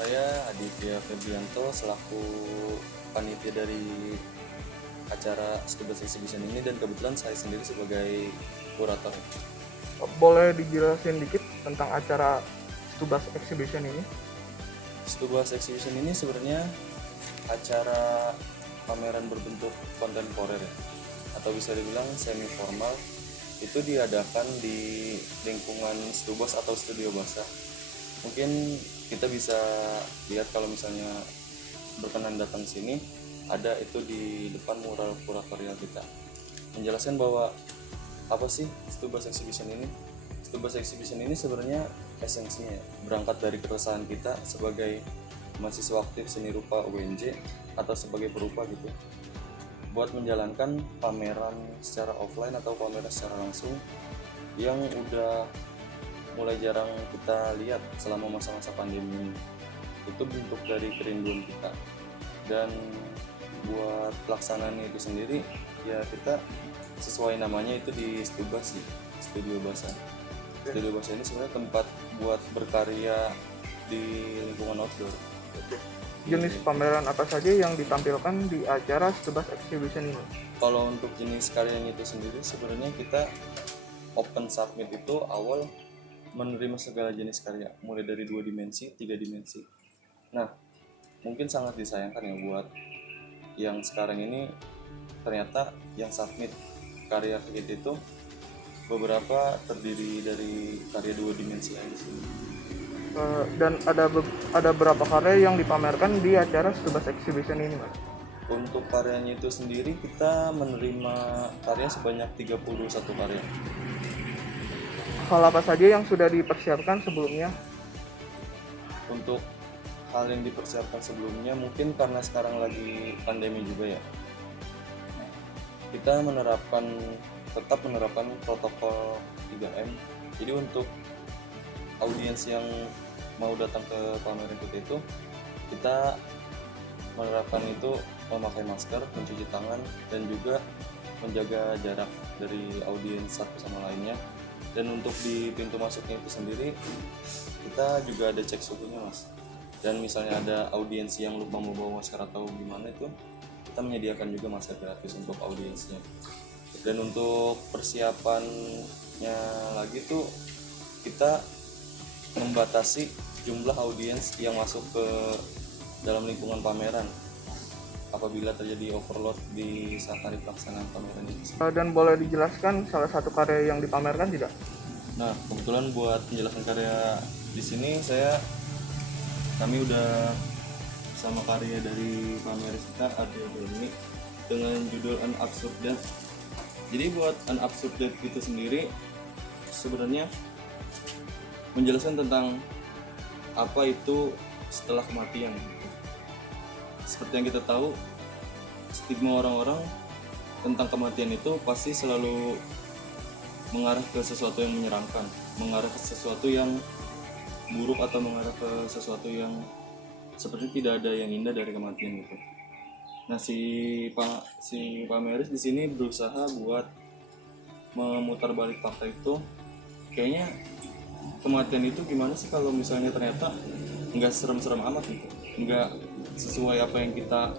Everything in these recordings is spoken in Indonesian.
Saya Aditya Febrianto selaku panitia dari acara Stubas Exhibition ini, dan kebetulan saya sendiri sebagai kurator. Boleh dijelasin dikit tentang acara Stubas Exhibition ini? Stubas Exhibition ini sebenarnya acara pameran berbentuk kontemporer ya, atau bisa dibilang semi formal. Itu diadakan di lingkungan Stubas atau Studio Bahasa. Mungkin kita bisa lihat kalau misalnya berkenan datang sini, ada itu di depan mural kuratorial kita menjelaskan bahwa apa sih Stubas Exhibition ini. Stubas Exhibition ini sebenarnya esensinya berangkat dari keresahan kita sebagai mahasiswa aktif seni rupa UNJ atau sebagai perupa gitu, buat menjalankan pameran secara offline atau pameran secara langsung yang udah mulai jarang kita lihat selama masa-masa pandemi ini. Itu bentuk dari kerinduan kita, dan buat pelaksanaannya itu sendiri ya kita sesuai namanya itu di Stubas sih, Studio Bahasa. Studio Bahasa ini sebenarnya tempat buat berkarya di lingkungan outdoor. Jenis pameran apa saja yang ditampilkan di acara Stubas Exhibition ini? Kalau untuk jenis karyanya itu sendiri sebenarnya kita open submit itu awal menerima segala jenis karya mulai dari 2 dimensi, 3 dimensi. Nah, mungkin sangat disayangkan ya buat yang sekarang ini ternyata yang submit karya ke kita itu beberapa terdiri dari karya 2 dimensi aja sih. Dan ada berapa karya yang dipamerkan di acara Stubas Exhibition ini, Mas? Untuk karyanya itu sendiri kita menerima karya sebanyak 31 karya. Hal apa saja yang sudah dipersiapkan sebelumnya? Untuk hal yang dipersiapkan sebelumnya, mungkin karena sekarang lagi pandemi juga ya, kita tetap menerapkan protokol 3M. Jadi untuk audiens yang mau datang ke pameran kita itu, kita menerapkan itu memakai masker, mencuci tangan, dan juga menjaga jarak dari audiens satu sama lainnya. Dan untuk di pintu masuknya itu sendiri, kita juga ada cek suhunya, Mas. Dan misalnya ada audiens yang lupa mau bawa masker atau gimana itu, kita menyediakan juga masker gratis untuk audiensnya. Dan untuk persiapannya lagi tuh kita membatasi jumlah audiens yang masuk ke dalam lingkungan pameran apabila terjadi overload di saat hari pelaksanaan pameran itu. Dan boleh dijelaskan salah satu karya yang dipamerkan tidak? Nah, kebetulan buat penjelasan karya di sini kami udah sama karya dari pameris kita ada ini dengan judul An Absurd Death. Jadi buat An Absurd Death itu sendiri sebenarnya menjelaskan tentang apa itu setelah kematian. Seperti yang kita tahu, stigma orang-orang tentang kematian itu pasti selalu mengarah ke sesuatu yang menyeramkan, mengarah ke sesuatu yang buruk, atau mengarah ke sesuatu yang seperti tidak ada yang indah dari kematian gitu. Nah, si pameris di sini berusaha buat memutar balik fakta itu. Kayaknya kematian itu gimana sih kalau misalnya ternyata nggak serem-serem amat gitu, nggak sesuai apa yang kita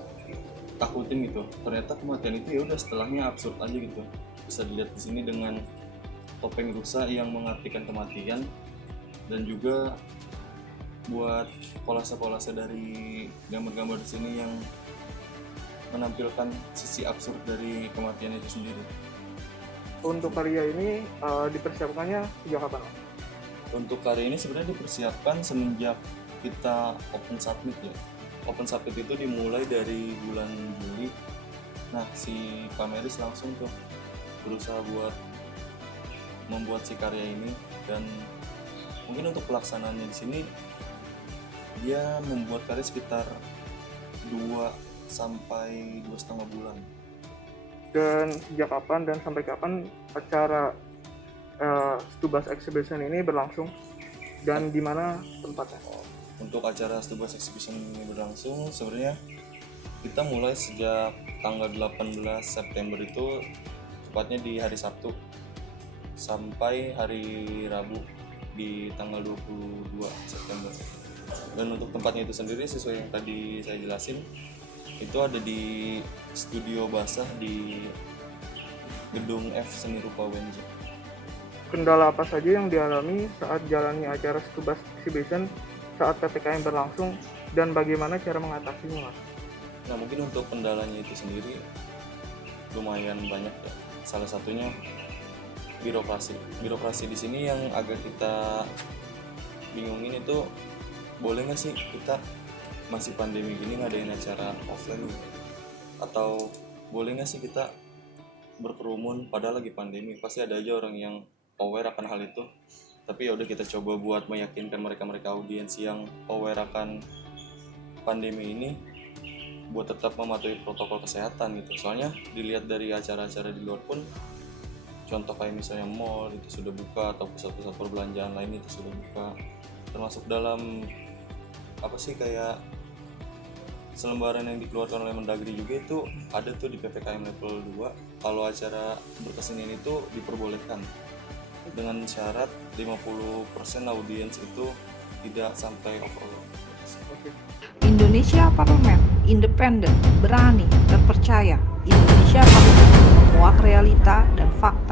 takutin gitu. Ternyata kematian itu ya udah setelahnya absurd aja gitu. Bisa dilihat di sini dengan topeng rusa yang mengartikan kematian, dan juga buat kolase-kolase dari gambar-gambar di sini yang menampilkan sisi absurd dari kematian itu sendiri. Untuk karya ini dipersiapkannya sejak kapan? Untuk karya ini sebenarnya dipersiapkan semenjak kita open submit ya. Open submit itu dimulai dari bulan Juli. Nah, si pameris langsung tuh berusaha buat membuat si karya ini, dan mungkin untuk pelaksanaannya di sini dia membuat karya sekitar 2 sampai 2,5 bulan. Dan sejak kapan dan sampai kapan acara Stubas Exhibition ini berlangsung, dan di mana tempatnya? Untuk acara Stubas Exhibition ini berlangsung sebenarnya kita mulai sejak tanggal 18 September itu, tepatnya di hari Sabtu, sampai hari Rabu di tanggal 22 September. Dan untuk tempatnya itu sendiri sesuai yang tadi saya jelasin, itu ada di studio basah di gedung F Seni Rupa UNJ. Kendala apa saja yang dialami saat jalani acara Stubas Exhibition saat PPKM berlangsung dan bagaimana cara mengatasinya, Mas? Nah, mungkin untuk kendalanya itu sendiri lumayan banyak ya. Salah satunya birokrasi. Birokrasi di sini yang agak kita bingungin itu, boleh nggak sih kita masih pandemi gini ngadain acara offline gitu? Atau boleh nggak sih kita berkerumun padahal lagi pandemi? Pasti ada aja orang yang aware akan hal itu. Tapi ya udah, kita coba buat meyakinkan mereka audiens yang aware akan pandemi ini buat tetap mematuhi protokol kesehatan gitu. Soalnya dilihat dari acara-acara di luar pun, contoh kayak misalnya mall itu sudah buka atau pusat-pusat perbelanjaan lain itu sudah buka. Termasuk dalam kayak selembaran yang dikeluarkan oleh Mendagri juga itu ada tuh di PPKM level 2, kalau acara berkesenian itu diperbolehkan dengan syarat 50% audiens itu tidak sampai overload. Indonesia Parlemen, independen, berani, terpercaya. Indonesia Parlemen memuat realita dan fakta.